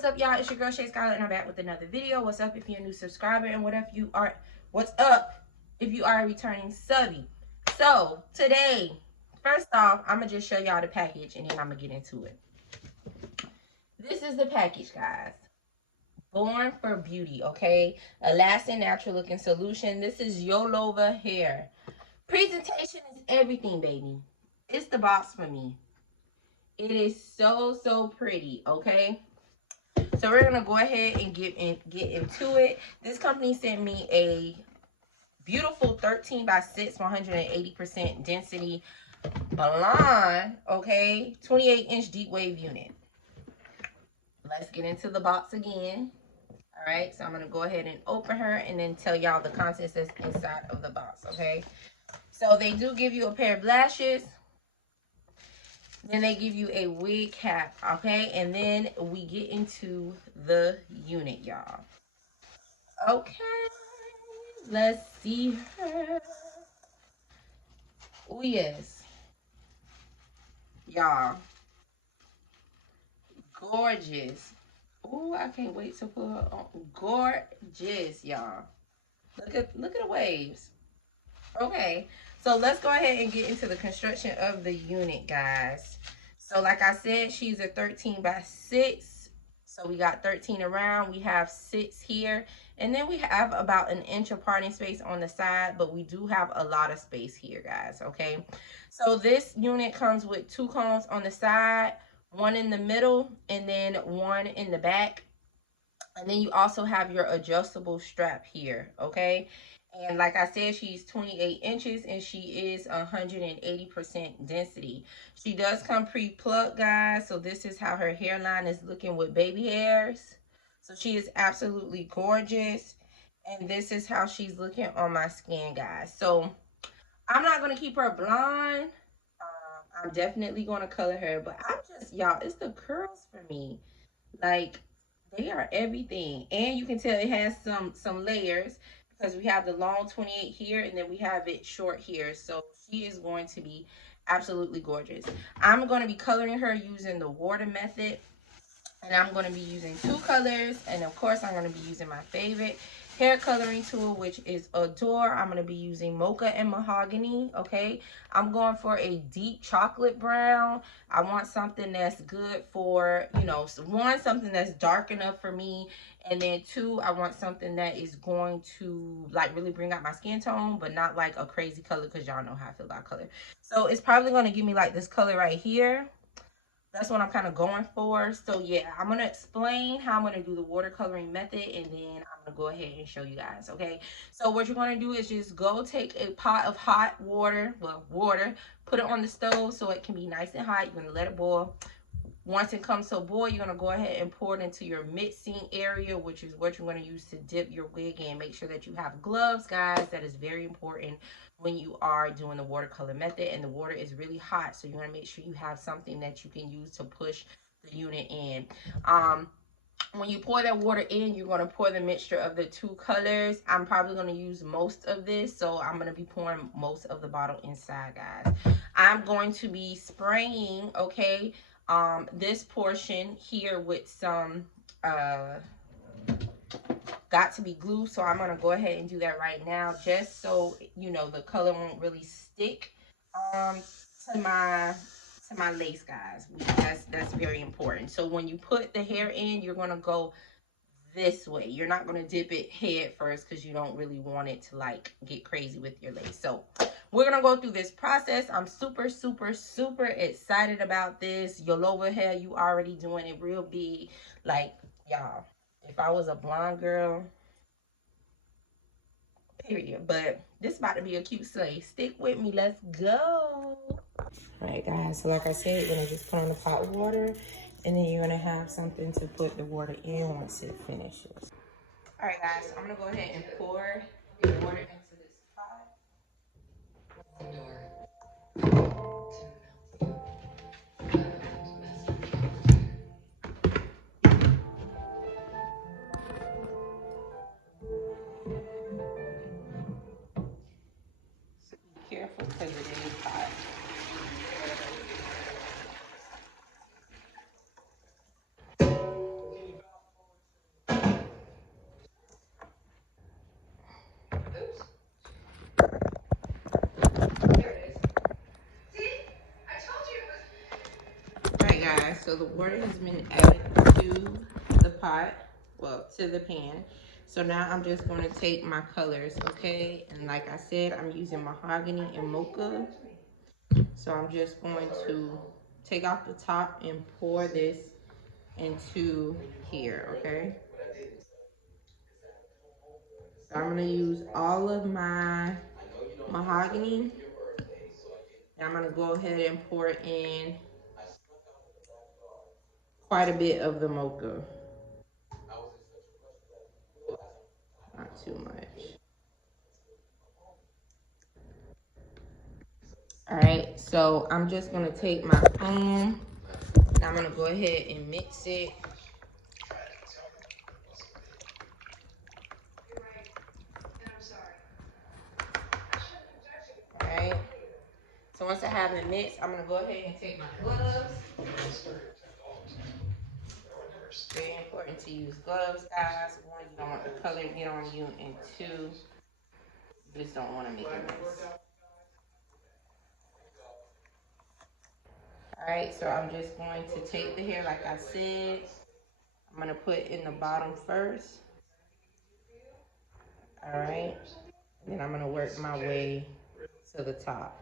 What's up, y'all? It's your girl ShaySkyler, and I'm back with another video. What's up if you're a new subscriber, and what's up if you are a returning subby? So today, first off, I'm gonna just show y'all the package, and then I'm gonna get into it. This is the package, guys. Born for Beauty, okay? A lasting, natural looking solution. This is YOLOVA hair. Presentation is everything, baby. It's the box for me. It is so pretty, okay? So we're gonna go ahead and get into it. This company sent me a beautiful 13 by 6, 180% density blonde, okay, 28-inch deep wave unit. Let's get into the box again. All right, so I'm gonna go ahead and open her and then tell y'all the contents that's inside of the box, okay? So they do give you a pair of lashes. Then they give you a wig cap, okay? And then we get into the unit, y'all. Okay, let's see her. Oh, yes. Y'all. Gorgeous. Oh, I can't wait to put her on. Gorgeous, y'all. Look at the waves. Okay, so let's go ahead and get into the construction of the unit, guys. So like I said, she's a 13 by 6. So we got 13 around. We have 6 here. And then we have about an inch of parting space on the side. But we do have a lot of space here, guys. Okay. So this unit comes with 2 combs on the side, 1 in the middle, and then 1 in the back. And then you also have your adjustable strap here. Okay. And like I said, she's 28 inches and she is 180% density. She does come pre-plucked, guys. So this is how her hairline is looking with baby hairs. So she is absolutely gorgeous. And this is how she's looking on my skin, guys. So I'm not going to keep her blonde. I'm definitely going to color her. But I'm just, y'all, it's the curls for me. Like, they are everything. And you can tell it has some layers, because we have the long 28 here and then we have it short here. So she is going to be absolutely gorgeous. I'm going to be coloring her using the water method, and I'm going to be using 2 colors, and of course I'm going to be using my favorite hair coloring tool, which is Adore. I'm going to be using Mocha and Mahogany. Okay, I'm going for a deep chocolate brown. I want something that's good for, you know, 1, something that's dark enough for me, and then 2, I want something that is going to like really bring out my skin tone, but not like a crazy color, because y'all know how I feel about color. So it's probably going to give me like this color right here. That's what I'm kind of going for. So yeah, I'm going to explain how I'm going to do the watercoloring method, and then I'm going to go ahead and show you guys, okay? So what you're going to do is just go take a pot of hot water, put it on the stove so it can be nice and hot. You're going to let it boil. Once it comes to a boil, you're going to go ahead and pour it into your mixing area, which is what you're going to use to dip your wig in. Make sure that you have gloves, guys. That is very important when you are doing the watercolor method, and the water is really hot, so you want to make sure you have something that you can use to push the unit in. When you pour that water in, you're going to pour the mixture of the 2 colors. I'm probably going to use most of this, so I'm going to be pouring most of the bottle inside, guys. I'm going to be spraying, okay, this portion here with some got to be glue. So I'm going to go ahead and do that right now, just so you know the color won't really stick to my lace, guys. That's very important. So when you put the hair in, you're going to go this way. You're not going to dip it head first, because you don't really want it to like get crazy with your lace. So we're going to go through this process. I'm super excited about this. YOLOVA hair, you already doing it real big. Like, y'all, if I was a blonde girl, period. But this about to be a cute slay. Stick with me. Let's go. All right, guys. So like I said, you're going to just put on the pot of water, and then you're going to have something to put the water in once it finishes. All right, guys. So I'm going to go ahead and pour the water into this pot. Careful, because it is hot. so the water has been added to the pot, well, to the pan. So now I'm just going to take my colors, okay? And like I said, I'm using mahogany and mocha. So I'm just going to take off the top and pour this into here, okay? So I'm gonna use all of my mahogany. And I'm gonna go ahead and pour in quite a bit of the mocha. Not too much. All right, so I'm just gonna take my foam and I'm gonna go ahead and mix it. All right, so once I have it mixed, I'm gonna go ahead and take my gloves. Very important to use gloves, guys. One, you don't want the color to get on you, and two, you just don't want to make a mess. All right, so I'm just going to take the hair like I said. I'm gonna put in the bottom first. All right, and then I'm gonna work my way to the top.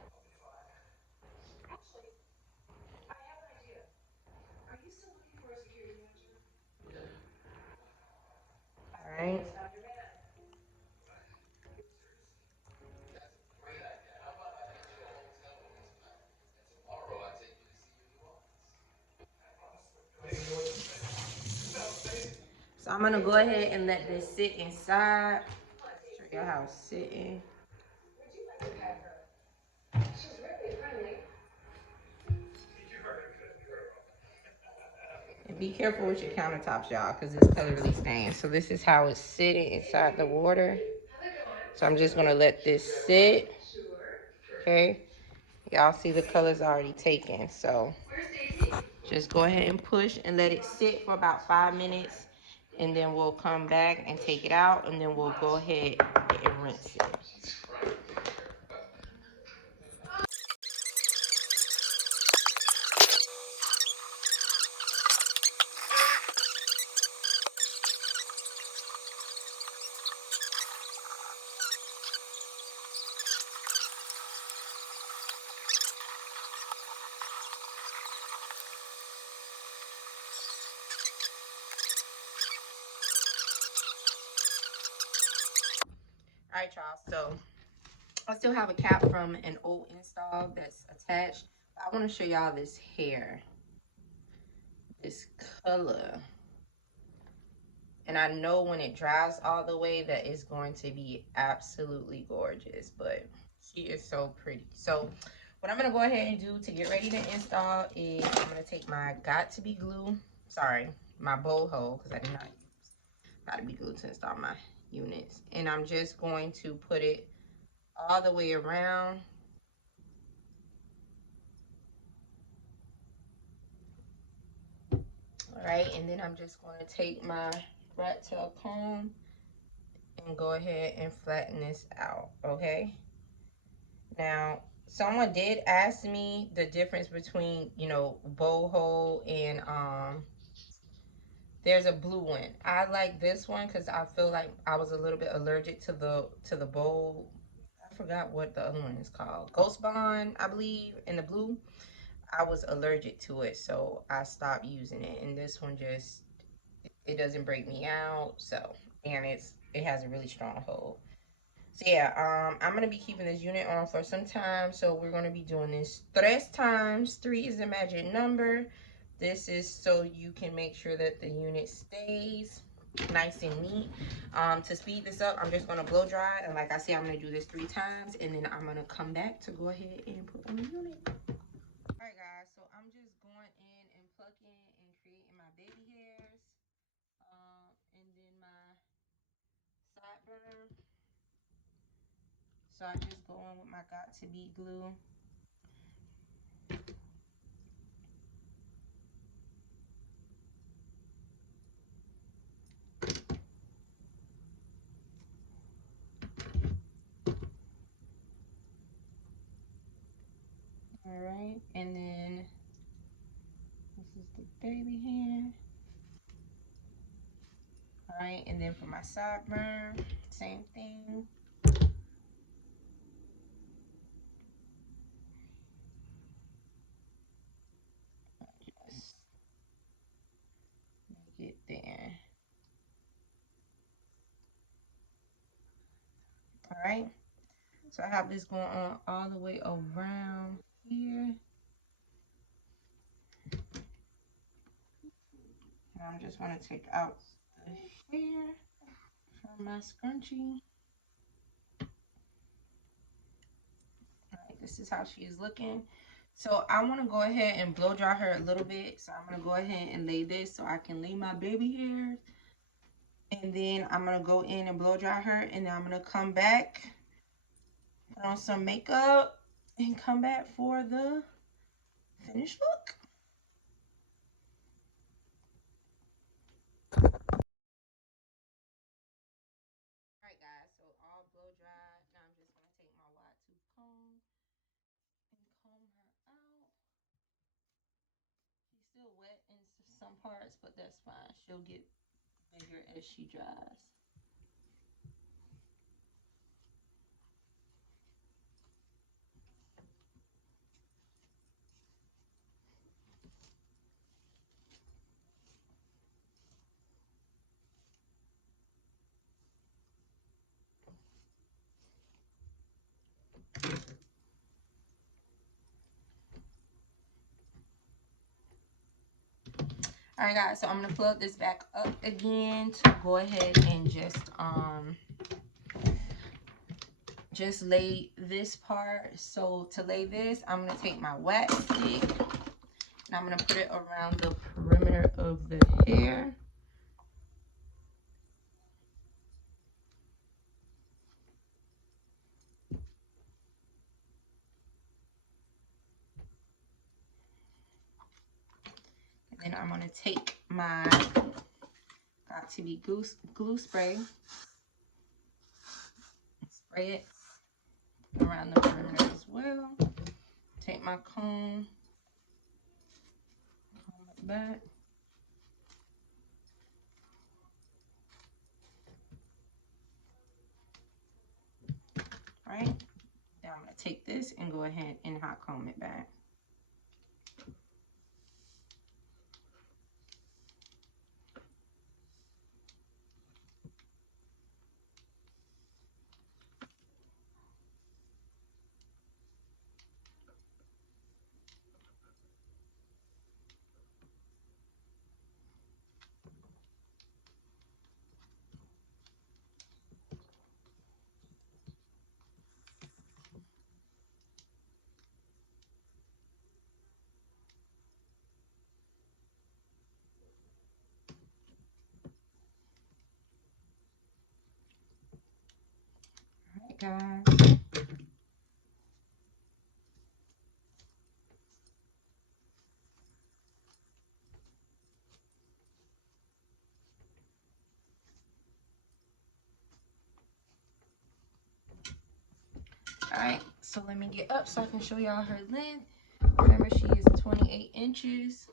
All right. So I'm gonna go ahead and let this sit inside. Show you how it's sitting. And be careful with your countertops, y'all, because it's color really stains. So this is how it's sitting inside the water. So I'm just gonna let this sit. Okay. Y'all see the color's already taken. So just go ahead and push and let it sit for about 5 minutes. And then we'll come back and take it out. And then we'll go ahead and rinse it. All right, y'all. So I still have a cap from an old install that's attached. I want to show y'all this hair, this color. And I know when it dries all the way that it's going to be absolutely gorgeous, but she is so pretty. So what I'm going to go ahead and do to get ready to install is I'm going to take my Got2b glue, sorry, my boho, because I did not use Got2b glue to install my units. And I'm just going to put it all the way around. All right, and then I'm just going to take my rat tail comb and go ahead and flatten this out, okay? Now, someone did ask me the difference between, you know, boho and there's a blue one. I like this one because I feel like I was a little bit allergic to the boho. I forgot what the other one is called. Ghost Bond, I believe, in the blue. I was allergic to it, so I stopped using it. And this one just, it doesn't break me out. So, and it has a really strong hold. So yeah, I'm gonna be keeping this unit on for some time. So we're gonna be doing this 3 times. 3 is the magic number. This is so you can make sure that the unit stays nice and neat. To speed this up, I'm just gonna blow dry, and like I said, I'm gonna do this 3 times, and then I'm gonna come back to go ahead and put on the unit. All right, guys. So I'm just going in and plucking and creating my baby hairs, and then my sideburn. So I just go on with my Got2b glue. All right, and then this is the baby hair. Alright, and then for my sideburn, same thing. Just get there. Alright, so I have this going on all the way around here. And I just want to take out the hair from my scrunchie. Alright, this is how she is looking. So I want to go ahead and blow dry her a little bit. So I'm going to go ahead and lay this so I can lay my baby hairs. And then I'm going to go in and blow dry her. And then I'm going to come back, put on some makeup, and come back for the finished look. Alright guys, so all blow dry. Now I'm just going to take my wide tooth comb and comb her out. She's still wet in some parts, but that's fine. She'll get bigger as she dries. Alright guys, so I'm going to plug this back up again to go ahead and just lay this part. So to lay this, I'm going to take my wax stick and I'm going to put it around the perimeter of the hair. And then I'm going to take my Got To Be glue spray and spray it around the perimeter as well. Take my comb it back. Right? Now I'm going to take this and go ahead and hot comb it back. Guys. Alright, so let me get up so I can show y'all her length. Remember, she is 28 inches.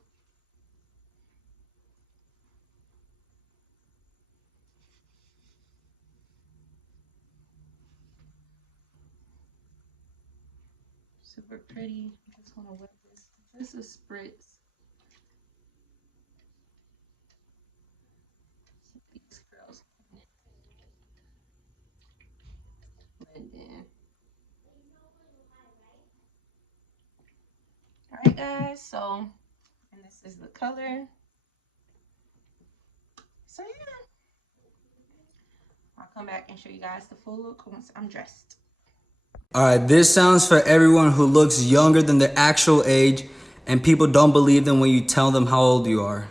Super pretty. I just want to wet this. This is spritz. These curls blend in. Alright guys, so, and this is the color. So yeah. I'll come back and show you guys the full look once I'm dressed. Alright, this sounds for everyone who looks younger than their actual age and people don't believe them when you tell them how old you are.